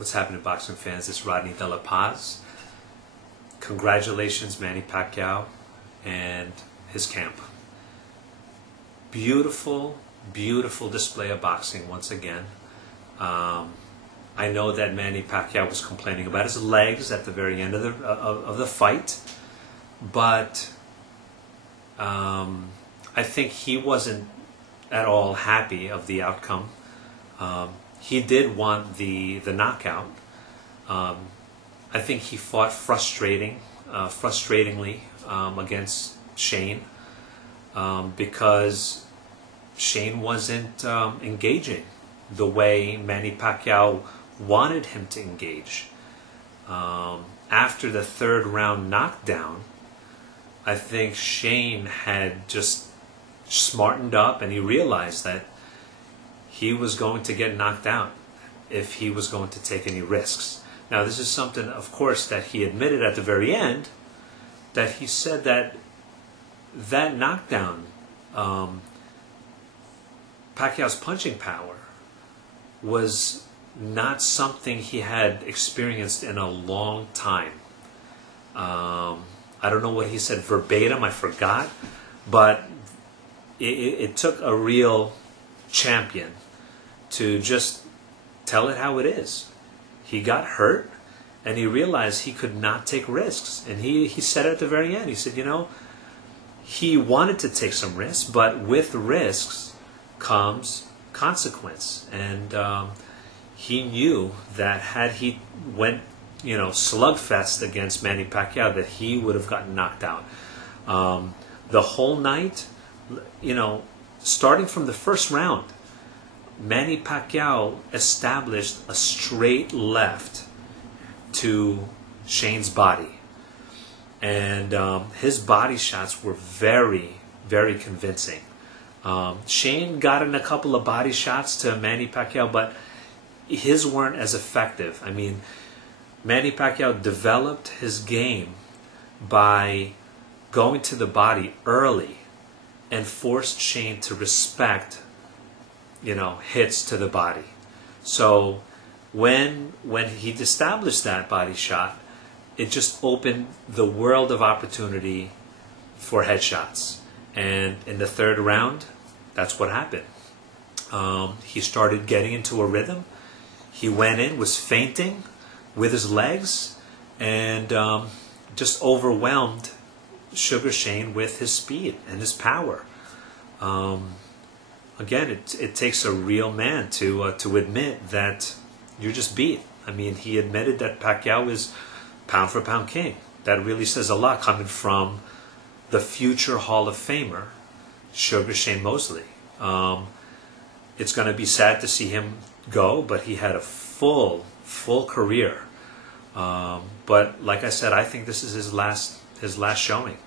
What's happening, boxing fans? It's Rodney De La Paz. Congratulations, Manny Pacquiao and his camp. Beautiful, beautiful display of boxing once again. I know that Manny Pacquiao was complaining about his legs at the very end of the fight, but I think he wasn't at all happy of the outcome. He did want the knockout. I think he fought frustratingly against Shane because Shane wasn't engaging the way Manny Pacquiao wanted him to engage. After the third round knockdown, I think Shane had just smartened up and he realized that he was going to get knocked out if he was going to take any risks. Now, this is something, of course, that he admitted at the very end, that he said that that knockdown, Pacquiao's punching power, was not something he had experienced in a long time. I don't know what he said verbatim, I forgot, but it took a real champion to just tell it how it is. He got hurt and he realized he could not take risks, and he said at the very end, he said, you know, he wanted to take some risks, but with risks comes consequence, and he knew that had he went, you know, slugfest against Manny Pacquiao, that he would have gotten knocked out. The whole night, you know, starting from the first round, Manny Pacquiao established a straight left to Shane's body, and his body shots were very, very convincing. Shane got in a couple of body shots to Manny Pacquiao, but his weren't as effective. I mean, Manny Pacquiao developed his game by going to the body early and forced Shane to respect, you know, hits to the body. So when he established that body shot, it just opened the world of opportunity for headshots. And in the third round, that's what happened. He started getting into a rhythm. He went in, was feinting with his legs, and just overwhelmed Sugar Shane with his speed and his power. Again, it takes a real man to admit that you're just beat. I mean, he admitted that Pacquiao is pound for pound king. That really says a lot coming from the future Hall of Famer, Sugar Shane Mosley. It's going to be sad to see him go, but he had a full career. But like I said, I think this is his last showing.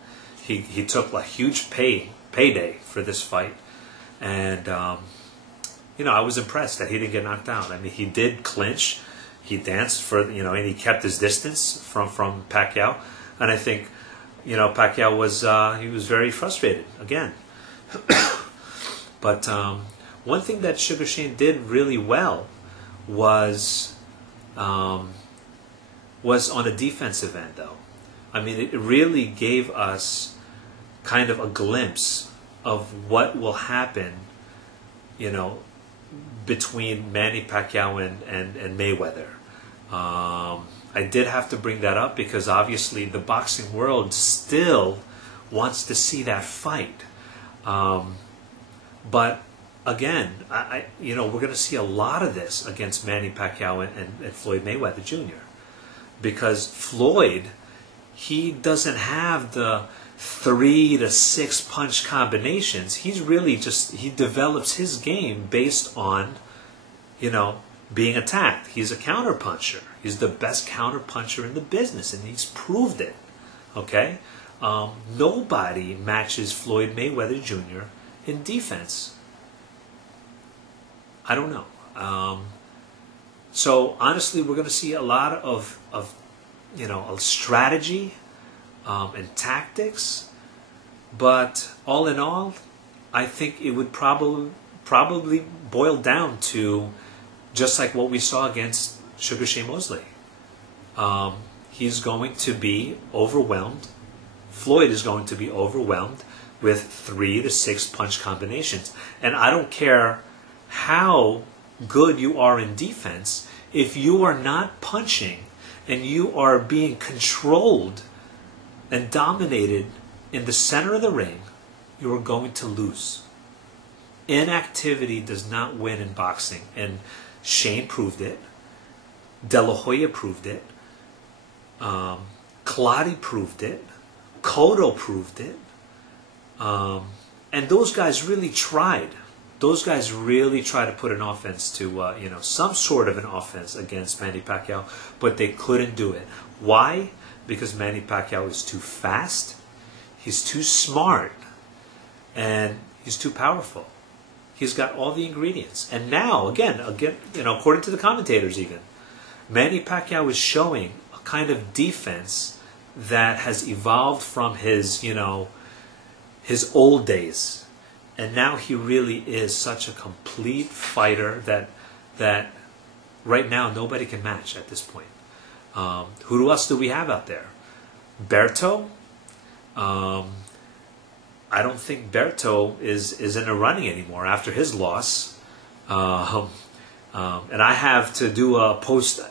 He took a huge payday for this fight, and you know, I was impressed that he didn't get knocked out. I mean, he did clinch, he danced for, you know, and he kept his distance from Pacquiao, and I think, you know, Pacquiao was he was very frustrated again. But one thing that Sugar Shane did really well was on a defensive end, though. I mean, it really gave us kind of a glimpse of what will happen, you know, between Manny Pacquiao and Mayweather. I did have to bring that up because obviously the boxing world still wants to see that fight. But again, you know, we're going to see a lot of this against Manny Pacquiao and Floyd Mayweather Jr. Because Floyd, he doesn't have the 3 to 6 punch combinations. He's really just, he develops his game based on, you know, being attacked. He's a counter puncher. He's the best counter puncher in the business, and he's proved it. Okay? Nobody matches Floyd Mayweather Jr. in defense. I don't know. So honestly, we're going to see a lot of you know, a strategy and tactics, but all in all, I think it would probably boil down to just like what we saw against Sugar Shane Mosley. He's going to be overwhelmed. Floyd is going to be overwhelmed with 3 to 6 punch combinations. And I don't care how good you are in defense, if you are not punching and you are being controlled and dominated in the center of the ring, you are going to lose. Inactivity does not win in boxing, and Shane proved it. De La Hoya proved it. Claudio proved it. Cotto proved it. And those guys really tried. Those guys really tried to put an offense to, some sort of an offense against Manny Pacquiao, but they couldn't do it. Why? Because Manny Pacquiao is too fast, he's too smart, and he's too powerful. He's got all the ingredients. And now, again, according to the commentators even, Manny Pacquiao is showing a kind of defense that has evolved from his old days. And now he really is such a complete fighter that right now nobody can match at this point. Who else do we have out there? Berto? I don't think Berto is in the running anymore after his loss. And I have to do a post,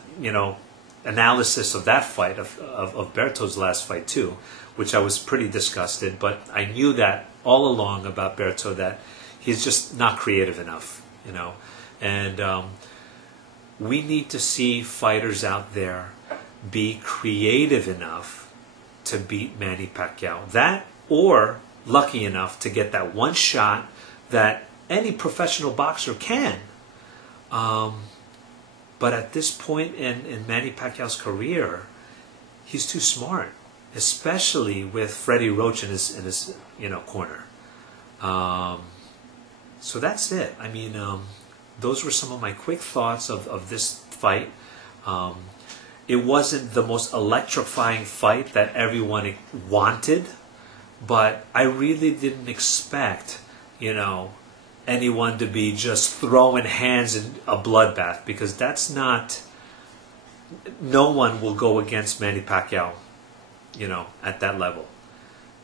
analysis of that fight, of Berto's last fight too, which I was pretty disgusted. But I knew that all along about Berto, that he's just not creative enough, And we need to see fighters out there be creative enough to beat Manny Pacquiao. That, or lucky enough to get that one shot that any professional boxer can. But at this point in Manny Pacquiao's career, he's too smart, especially with Freddie Roach in his corner. So that's it. I mean, those were some of my quick thoughts of this fight. It wasn't the most electrifying fight that everyone wanted, but I really didn't expect, anyone to be just throwing hands in a bloodbath, because that's not, no one will go against Manny Pacquiao, at that level,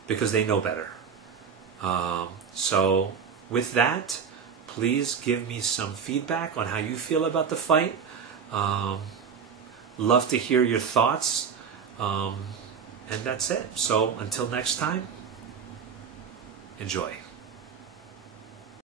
because they know better. So with that, please give me some feedback on how you feel about the fight. Love to hear your thoughts. And that's it. So until next time, enjoy.